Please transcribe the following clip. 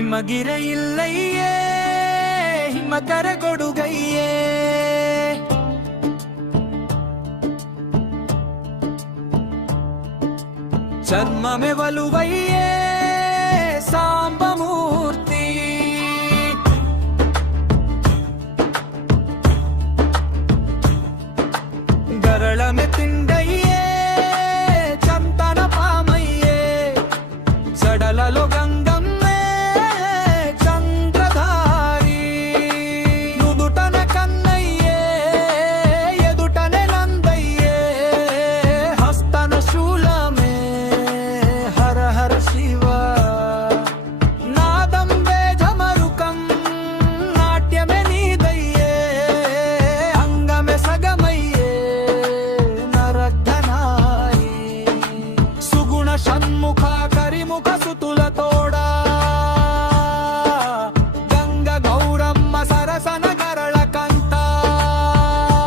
ಹಿಮಗಿರೆಯಿಲ್ಲಯ್ಯೇ ಹಿಮಕರ ಕೊಡುಗಯ್ಯೇ ಚರ್ಮಮೆ ವಲುವಯ್ಯೇ ಸಾಂಬಮೂರ್ತಿ ಗರಳಮೆ ತಿಂಡಯ್ಯೇ ಚಂತನ ಪಾಮಯ್ಯೇ ಸಡಲಲು ಗಂಗಮ್ಮೆ ಚಂದ್ರಧಾರಿ ನುದುಟನ ಕನ್ನಯ್ಯೇ ಎದುಟನೆ ನಂದಯ್ಯೇ ಹಸ್ತನ ಶೂಲಮೆ ಹರ ಹರ ಶಿವ ನಾದಂಬೆ ಝಮರುಕಂ ನಾಟ್ಯಮೆ ನೀದಯ್ಯೇ ಅಂಗಮೆ ಸಗಮಯ್ಯೇ ನರಗ್ಧನಾಯಿ ಸುಗುಣ ಷಣ್ಮುಖ ಕರಿಮುಖ